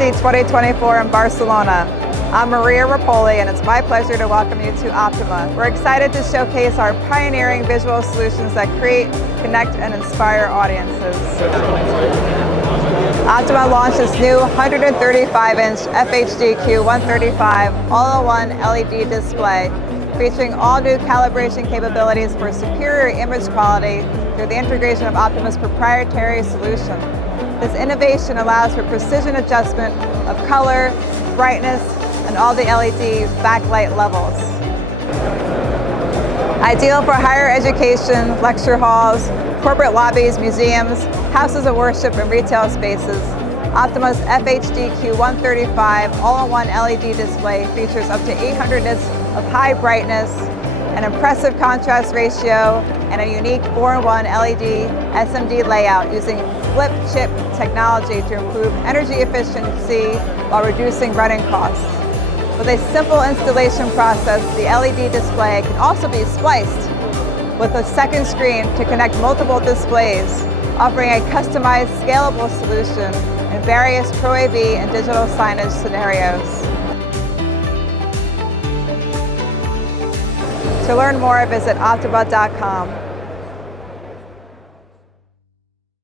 ISE 2024 in Barcelona. I'm Maria Rapoli, and it's my pleasure to welcome you to Optoma. We're excited to showcase our pioneering visual solutions that create, connect, and inspire audiences. Optoma launched its new 135-inch FHDQ135 all-in-one LED display, featuring all new calibration capabilities for superior image quality through the integration of Optoma's proprietary solution. This innovation allows for precision adjustment of color, brightness, and all the LED backlight levels. Ideal for higher education, lecture halls, corporate lobbies, museums, houses of worship, and retail spaces, Optoma's FHDQ135 all-in-one LED display features up to 800 nits of high brightness, an impressive contrast ratio, and a unique 4-in-1 LED SMD layout using flip chip technology to improve energy efficiency while reducing running costs. With a simple installation process, the LED display can also be spliced with a second screen to connect multiple displays, offering a customized, scalable solution in various Pro AV and digital signage scenarios. To learn more, visit optoma.com.